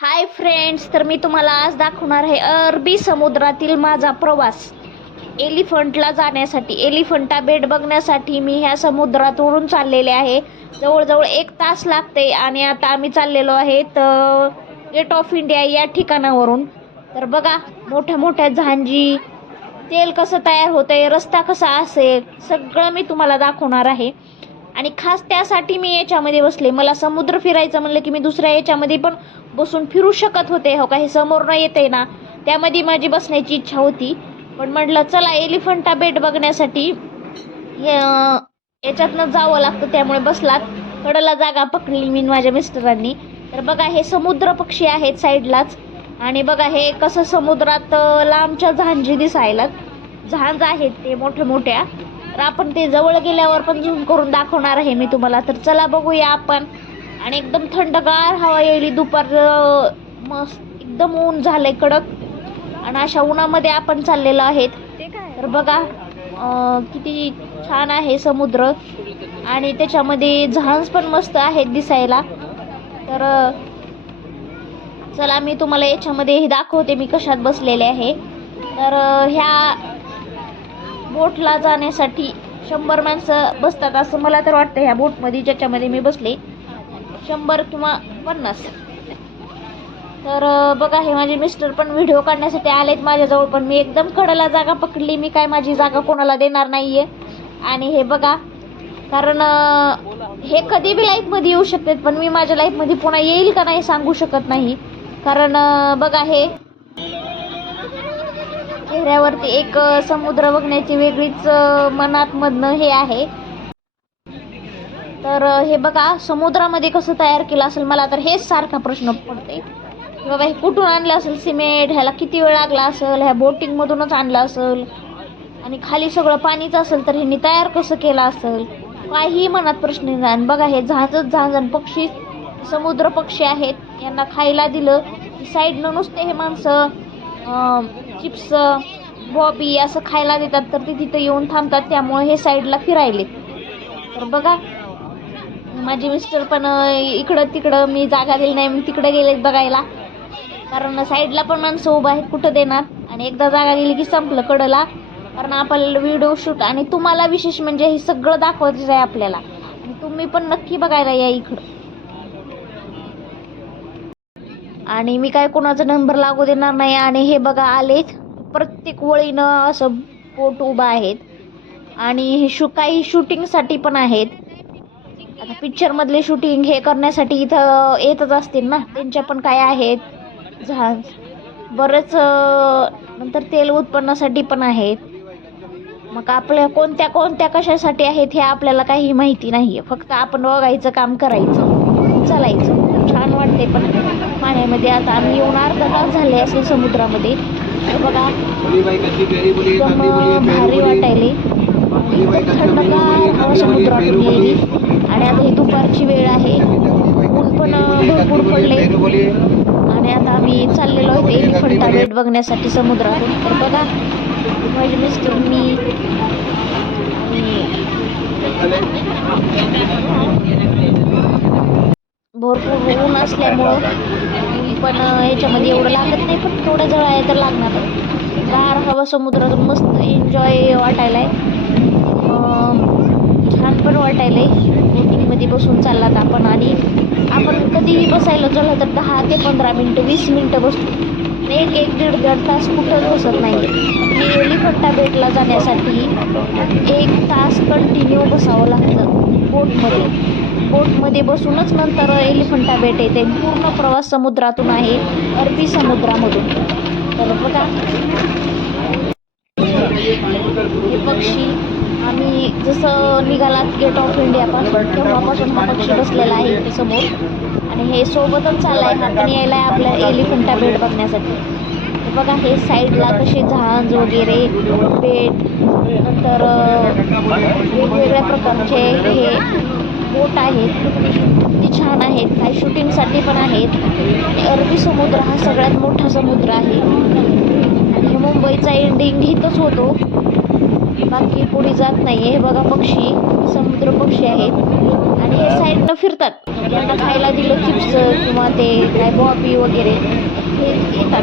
Hi friends तर मी तुम्हाला आज दाखवणार आहे अरबी समुद्रातील माझा प्रवास. एलिफंटला जाण्यासाठी एलिफंटा बेट बघण्यासाठी मी ह्या समुद्रातून चाललेले आहे. जवळजवळ एक तास लागते आणि आता आम्ही चाललेलो आहे तर गेट ऑफ इंडिया या ठिकाणावरून. तर बघा मोठ्या मोठ्या झांजी तेल कसं तयार होतंय रस्ता कसा असेल सगळं मी तुम्हाला दाखवणार आहे. आणि खास त्यासाठी मी याच्यामध्ये बसले. मला समुद्र फिरायचं म्हणलं की मी दुसऱ्या याच्यामध्ये पण बसून फिरू शकत होते. हो काही समोर न येते ना त्यामध्ये माझी बसण्याची इच्छा होती. पण म्हटलं चला एलिफंटा बेट बघण्यासाठी याच्यातनं जावं लागतं त्यामुळे बसलात. कडला जागा पकडली मी माझ्या मिस्टरांनी. तर बघा हे समुद्र पक्षी आहेत साईडलाच. आणि बघा हे कसं समुद्रात लांबच्या झांजी दिसायलात. झांज आहेत ते मोठ्या मोठ्या तर आपण ते जवळ गेल्यावर पण झूम करून दाखवणार आहे मी तुम्हाला. तर चला बघूया आपण. आणि एकदम थंडगार हवा येईल दुपार मस्त एकदम ऊन झालंय कडक. आणि अशा उन्हामध्ये आपण चाललेलो आहेत. तर बघा किती छान आहे समुद्र. आणि त्याच्यामध्ये जहाज पण मस्त आहेत दिसायला. तर चला मी तुम्हाला याच्यामध्ये हे दाखवते मी कशात बसलेले आहे. तर ह्या बोटला जाण्यासाठी शंभर माणसं बसतात असं मला तर वाटतं ह्या बोटमध्ये ज्याच्यामध्ये मी बसले. शंभर किंवा पन्नास. तर बघा हे माझे मिस्टर पण व्हिडिओ काढण्यासाठी आलेत माझ्याजवळ पण मी एकदम कडला जागा पकडली. मी काय माझी जागा कोणाला देणार नाही आहे आणि हे बघा कारण हे कधी बी लाईफमध्ये येऊ शकतात पण मी माझ्या लाईफमध्ये पुन्हा येईल का नाही सांगू शकत नाही. कारण बघा हे चेहऱ्यावरती एक समुद्र बघण्याची वेगळीच अ, मनात हे आहे. तर हे बघा समुद्रामध्ये कसं तयार केलं असेल मला तर हेच सारखा प्रश्न पडते बाबा हे कुठून आणलं असेल सिमेंट? ह्याला किती वेळ लागला असेल? ह्या बोटिंगमधूनच आणलं असेल? आणि खाली सगळं पाणीच असेल तर ह्यांनी तयार कसं केलं असेल? काही मनात प्रश्न नाही. आणि बघा हे झाजच झाज पक्षी समुद्र पक्षी आहेत. यांना खायला दिलं. की साईडनं नुसते हे माणसं चिप्स बॉबी असं खायला देतात तर ते तिथं येऊन थांबतात. त्यामुळे हे साईडला फिरायले. तर बघा माझे मिस्टर पण इकडं तिकडं मी जागा दिली नाही मी तिकडं गेले बघायला. कारण साईडला पण माणसं उभं आहेत कुठं देणार? आणि एकदा जागा गेली की संपलं कडला. कारण आपल्याला व्हिडिओ शूट आणि तुम्हाला विशेष म्हणजे हे सगळं दाखवायचं आहे आपल्याला. आणि तुम्ही पण नक्की बघायला या इकडं. आणि मी काय कोणाचा नंबर लागू देणार नाही. आणि हे बघा आलेत. प्रत्येक वळीनं असं बोट उभा आहेत. आणि हे शू काही शूटिंगसाठी पण आहेत. आता पिक्चरमधले शूटिंग हे करण्यासाठी इथं येतच असतील ना. त्यांच्या पण काय आहेत. जहाज बरंच नंतर तेल उत्पन्नासाठी पण आहेत. मग आपल्या कोणत्या कोणत्या कशासाठी आहेत हे आपल्याला काही माहिती नाही आहे फक्त आपण बघायचं काम करायचं चालायचं. छान वाटते पण पाण्यामध्ये. आता आम्ही येऊन अर्धा तास झाले असेल समुद्रामध्ये. बघा एकदम भारी वाटायली. एकदम थंडगार हवा समुद्रातून येईल आणि आता ही दुपारची वेळ आहे. ऊन पण भरपूर पडले. आणि आता आम्ही चाललेलो आहे एलिफंटा बेट बघण्यासाठी समुद्रातून. तर बघा माझे मिस्टर मी भरपूर ऊन असल्यामुळं पण याच्यामध्ये एवढं लागत नाही पण थोडं जळ आहे तर लागणार. गार हवा समुद्रातून मस्त एन्जॉय वाटायला आहे छान पण वाटायला आहे बोटिंगमध्ये बसून चाललात आपण आणि आपण कधीही बसायला झालं तर दहा ते पंधरा मिनटं वीस मिनटं बसतो. एक एक दीड दीड तास कुठंच बसत नाही. मी एलिफंटा बेटला जाण्यासाठी एक तास कंटिन्यू बसावं लागतं बोटमध्ये बोटमध्ये बसूनच नंतर एलिफंटा बेट येते. पूर्ण प्रवास समुद्रातून आहे. अरबी समुद्रामधून. तर बघा. हे पक्षी आम्ही जसं निघालात गेट ऑफ इंडियापासून तेव्हापासून हा पक्षी बसलेला आहे इथे समोर. आणि हे सोबतच चाललाय हा पण यायला आहे आपल्या एलिफंटा बेट बघण्यासाठी. बघा हे साईडला कसे जहाज वगैरे बेट नंतर वेगवेगळ्या प्रकारचे हे बोट आहेत. ते छान आहेत. काही शूटिंगसाठी पण आहेत. आणि अरबी समुद्र हा सगळ्यात मोठा समुद्र आहे. आणि मुंबईचा एंडिंग इथंच होतो. बाकी पुढे जात नाही आहे बघा पक्षी. समुद्र पक्षी आहेत. आणि हे साईडनं फिरतात. म्हणजे त्यांना खायला दिलं चिप्स किंवा ते काय बॉबी वगैरे. हे येतात.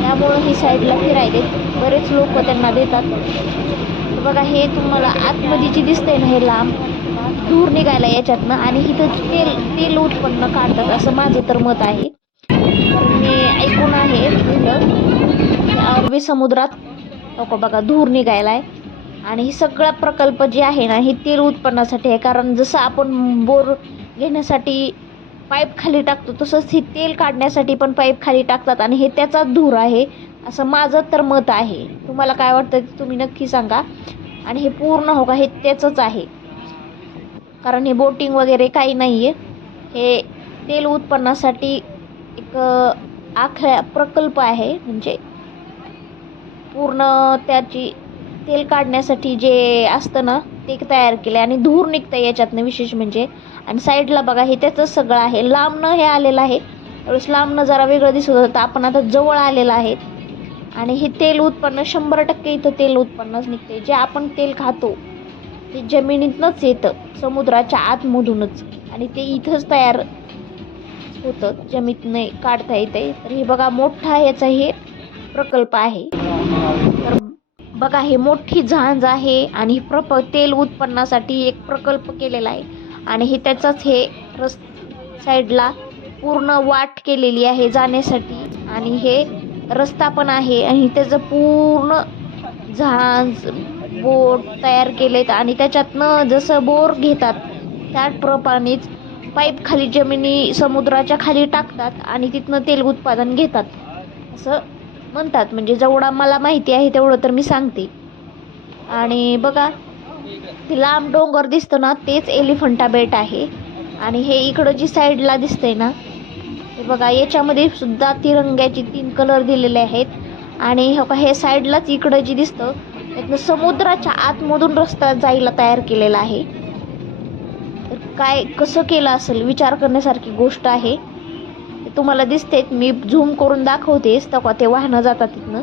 त्यामुळं ही साईडला फिरायले बरेच लोक त्यांना देतात. बघा हे तुम्हाला आतमध्ये जी दिसते ना हे लांब. धूर निघायला याच्यातनं आणि इथं तेल तेल उत्पन्न काढतात असं माझं तर मत आहे. मी ऐकून आहे अरबी समुद्रात नको बघा धूर निघायला आहे. आणि हे सगळा प्रकल्प जे आहे ना हे तेल उत्पन्नासाठी आहे. कारण जसं आपण बोर घेण्यासाठी पाईप खाली टाकतो तसंच हे तेल काढण्यासाठी पण पाईप खाली टाकतात आणि हे त्याचाच धूर आहे असं माझं तर मत आहे. तुम्हाला काय वाटतं ते तुम्ही नक्की सांगा. आणि हे पूर्ण हो का हे त्याचंच आहे. कारण हे बोटिंग वगैरे काही नाही आहे हे तेल उत्पन्नासाठी एक आखल्या प्रकल्प आहे. म्हणजे पूर्ण त्याची तेल काढण्यासाठी जे असतं ना ते तयार केलं आणि धूर निघतं याच्यातनं विशेष म्हणजे. आणि साईडला बघा हे त्याचंच सगळं आहे. लांबनं हे आलेलं आहे. त्यावेळेस लांबनं जरा वेगळं दिसत होतं. आपण आता जवळ आलेलं आहे. आणि हे तेल उत्पन्न शंभर टक्के इथं तेल उत्पन्नच निघते जे आपण तेल खातो ते जमिनीतनंच येतं. समुद्राच्या आतमधूनच आणि ते इथंच तयार होतं. जमिनीतनं काढता येते तर हे बघा मोठा याचा हे प्रकल्प आहे. तर बघा हे मोठी झांज आहे आणि प्रप तेल उत्पन्नासाठी एक प्रकल्प केलेला आहे. आणि हे त्याचाच हे रस साईडला पूर्ण वाट केलेली आहे जाण्यासाठी. आणि हे रस्ता पण आहे आणि त्याचं पूर्ण झांज बोट तयार केलेत आणि त्याच्यातनं जसं बोर घेतात त्याप्रमाणेच पाईप खाली जमिनी समुद्राच्या खाली टाकतात आणि तिथनं तेल उत्पादन घेतात. असं म्हणतात. म्हणजे जेवढा मला माहिती आहे तेवढं तर मी सांगते. आणि बघा ते लांब डोंगर दिसतं ना तेच एलिफंटा बेट आहे. आणि हे इकडं जी साईडला दिसतंय ना हे बघा याच्यामध्ये सुद्धा तिरंग्याचे तीन कलर दिलेले आहेत. आणि हे हे साईडलाच इकडं जी दिसतं त्यातनं समुद्राच्या आतमधून रस्ता जायला तयार केलेला आहे. तर काय कसं केलं असेल? विचार करण्यासारखी गोष्ट आहे. तुम्हाला दिसते मी झूम करून दाखवतेच तेव्हा ते वाहनं जातात तिथनं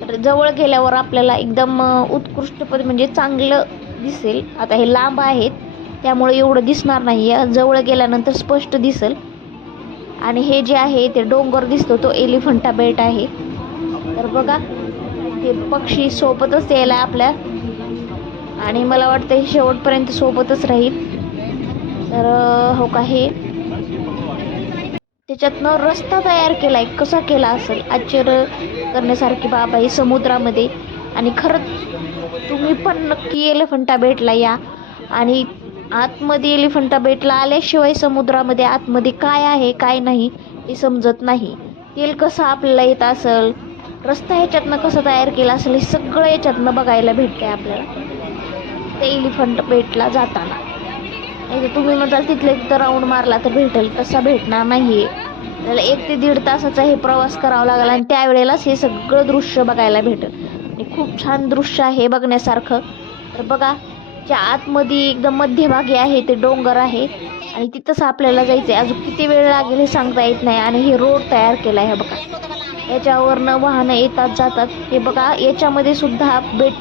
तर जवळ गेल्यावर आपल्याला एकदम उत्कृष्टपणे म्हणजे चांगलं दिसेल. आता हे लांब आहेत त्यामुळे एवढं दिसणार नाही. आहे जवळ गेल्यानंतर स्पष्ट दिसेल. आणि हे जे आहे ते डोंगर दिसतो तो एलिफंटा बेट आहे. तर बघा ते पक्षी सोबतच यायला आपल्या. आणि मला वाटतं हे शेवटपर्यंत सोबतच राहील. तर हो का हे? त्याच्यातनं रस्ता तयार केला आहे कसा केला असेल? आश्चर्य करण्यासारखी बाब आहे समुद्रामध्ये. आणि खरंच तुम्ही पण नक्की एलिफंटा बेटला या. आणि आतमध्ये एलिफंटा बेटला आल्याशिवाय समुद्रामध्ये आतमध्ये काय आहे काय नाही हे समजत नाही. तेल कसं आपल्याला येत असेल? रस्ता ह्याच्यातनं कसं तयार केला असेल हे सगळं याच्यातनं बघायला भेटतंय आपल्याला. ते एलिफंट बेटला जाताना. नाही तुम्ही म्हणाल तिथले तिथं राऊंड मारला तर भेटेल तसा भेटणार नाही त्याला एक ते दीड तासाचा हे प्रवास करावा लागला आणि त्यावेळेलाच हे सगळं दृश्य बघायला भेटेल. आणि खूप छान दृश्य आहे बघण्यासारखं. तर बघा ज्या आतमध्ये एकदम मध्यभागी आहे ते डोंगर आहे आणि तिथंच आपल्याला जायचं आहे अजून किती वेळ लागेल हे सांगता येत नाही आणि हे रोड तयार केला आहे बघा. याच्यावरनं वाहनं येतात जातात. हे बघा याच्यामध्ये सुद्धा बेट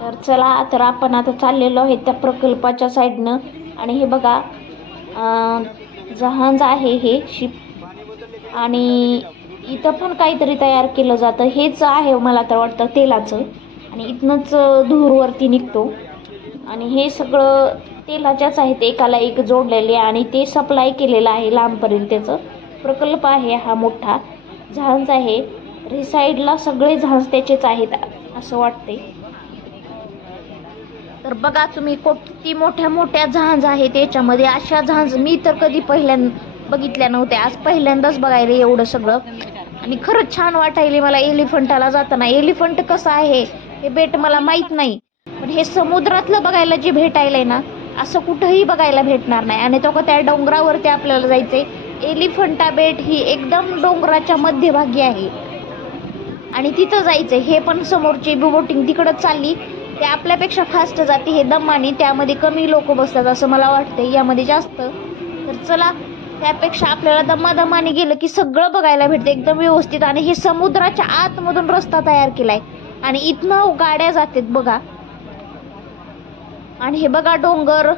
तर चला तर आपण आता चाललेलो आहे त्या प्रकल्पाच्या साईडनं. आणि हे बघा जहाज आहे हे शिप आणि इथं पण काहीतरी तयार केलं जातं. हेच आहे मला तर वाटतं तेलाचं. आणि इथनंच धूरवरती निघतो. आणि हे सगळं तेलाच्याच आहेत एकाला एक जोडलेले आणि ते सप्लाय केलेलं आहे. लांबपर्यंत त्याचं प्रकल्प आहे. हा मोठा जहाज आहे. रिसाईडला साईडला सगळे जहाज त्याचेच आहेत असं वाटते तर बघा तुम्ही किती मोठ्या मोठ्या जहाज आहेत. याच्यामध्ये अशा जहाज मी तर कधी पहिल्यांदा बघितल्या नव्हत्या. आज पहिल्यांदाच बघायला एवढं सगळं. आणि खरंच छान वाटायले मला एलिफंटाला जाताना. एलिफंट कसं आहे हे बेट मला माहीत नाही. पण हे समुद्रातलं बघायला जे भेटायलंय ना असं कुठंही बघायला भेटणार नाही. आणि तो का त्या डोंगरावरती आपल्याला जायचंय. एलिफंटा बेट ही एकदम डोंगराच्या मध्यभागी आहे. आणि तिथं जायचं हे पण समोरची बोटिंग तिकडं चालली. ते आपल्यापेक्षा फास्ट जाते हे दमाने त्यामध्ये कमी लोक बसतात असं मला वाटतं यामध्ये जास्त. तर चला त्यापेक्षा आपल्याला दमादमाने गेलं की सगळं बघायला भेटतं एकदम व्यवस्थित. आणि हे समुद्राच्या आतमधून रस्ता तयार केलाय. आणि इथनं गाड्या जातात बघा. आणि हे बघा डोंगर.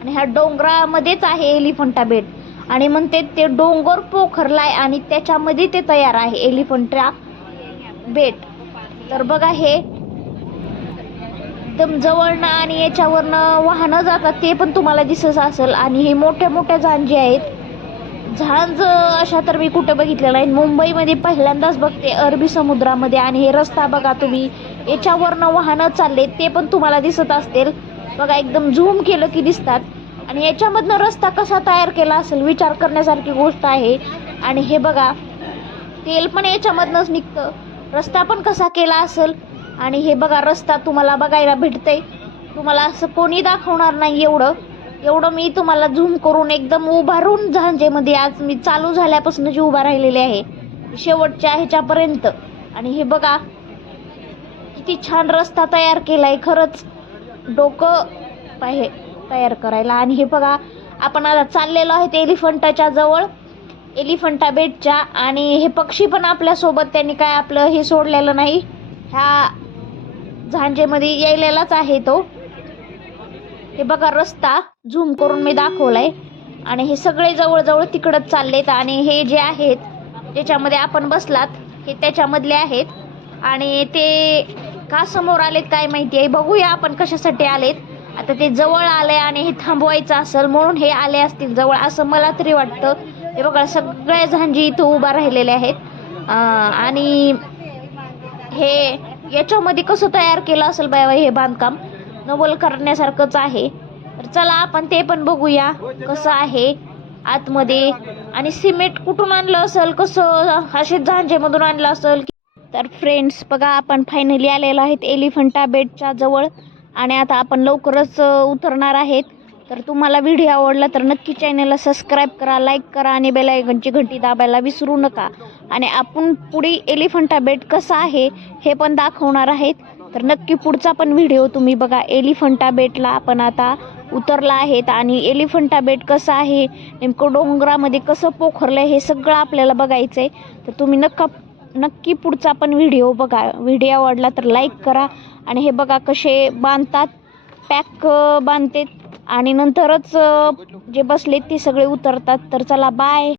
आणि ह्या डोंगरामध्येच आहे एलिफंटा बेट आणि म्हणते ते डोंगर पोखरलाय आणि त्याच्यामध्ये ते तयार आहे एलिफंटा बेट तर बघा हे. एकदम जवळनं आणि याच्यावरनं वाहनं जातात ते पण तुम्हाला दिसत असेल. आणि हे मोठ्या मोठ्या झांजी आहेत. झांज अशा तर मी कुठं बघितलेलं नाही. मुंबईमध्ये पहिल्यांदाच बघते अरबी समुद्रामध्ये. आणि हे रस्ता बघा तुम्ही. याच्यावरनं वाहनं चालले ते पण तुम्हाला दिसत असतील. बघा एकदम झूम केलं की दिसतात. आणि याच्यामधनं रस्ता कसा तयार केला असेल विचार करण्यासारखी गोष्ट आहे. आणि हे बघा तेल पण याच्यामधनंच निघतं. रस्ता पण कसा केला असेल. आणि हे बघा रस्ता तुम्हाला बघायला भेटतंय. तुम्हाला असं कोणी दाखवणार नाही एवढं. एवढं मी तुम्हाला झूम करून एकदम उभारून झांजेमध्ये आज मी चालू झाल्यापासून जी उभा राहिलेले आहे शेवटच्या ह्याच्यापर्यंत. आणि हे बघा किती छान रस्ता तयार केला आहे खरंच. डोकं पाहे तयार करायला. आणि हे बघा आपण आता चाललेलो आहे ते एलिफंटाच्या जवळ. एलिफंटा बेटच्या आणि हे पक्षी पण आपल्यासोबत त्यांनी काय आपलं हे सोडलेलं नाही. ह्या झांजेमध्ये यायलेलाच आहे तो. हे बघा रस्ता झूम करून मी दाखवलाय. आणि हे सगळे जवळजवळ तिकडंच चाललेत आणि हे जे आहेत ज्याच्यामध्ये आपण बसलात हे त्याच्यामधले आहेत. आणि ते का समोर आलेत काय माहिती आहे? बघूया आपण कशासाठी आलेत. आता ते जवळ आले आणि हे थांबवायचं असेल म्हणून हे आले असतील जवळ असं मला तरी वाटतं. हे बघा सगळ्या झांजी इथं उभा राहिलेले आहेत. आणि हे याच्यामध्ये कसं तयार केलं असेल बाबा हे बांधकाम? नवल करण्यासारखंच आहे. तर चला आपण ते पण बघूया कसं आहे आतमध्ये. आणि सिमेंट कुठून आणलं असेल? कसं असे झांजेमधून आणलं असेल? तर फ्रेंड्स बघा आपण फायनली आलेलो आहेत एलिफंटा बेटच्या जवळ आणि आता आपण लवकरच उतरणार आहेत. तर तुम्हाला व्हिडिओ आवडला तर नक्की चॅनलला सबस्क्राईब करा लाईक करा आणि बेलायकनची घंटी दाबायला विसरू नका. आणि आपण पुढे एलिफंटा बेट कसा आहे हे पण दाखवणार आहेत. तर नक्की पुढचा पण व्हिडिओ तुम्ही बघा एलिफंटा बेटला आपण आता उतरला आहेत. आणि एलिफंटा बेट कसं आहे नेमकं डोंगरामध्ये कसं पोखरलं हे सगळं आपल्याला बघायचं आहे तर तुम्ही नक्का नक्की पुढचा पण व्हिडिओ बघा. व्हिडिओ आवडला तर लाईक करा. आणि हे बघा कसे बांधतात. पॅक बांधतात आणि नंतरच जे बसलेत ते सगळे उतरतात. तर चला बाय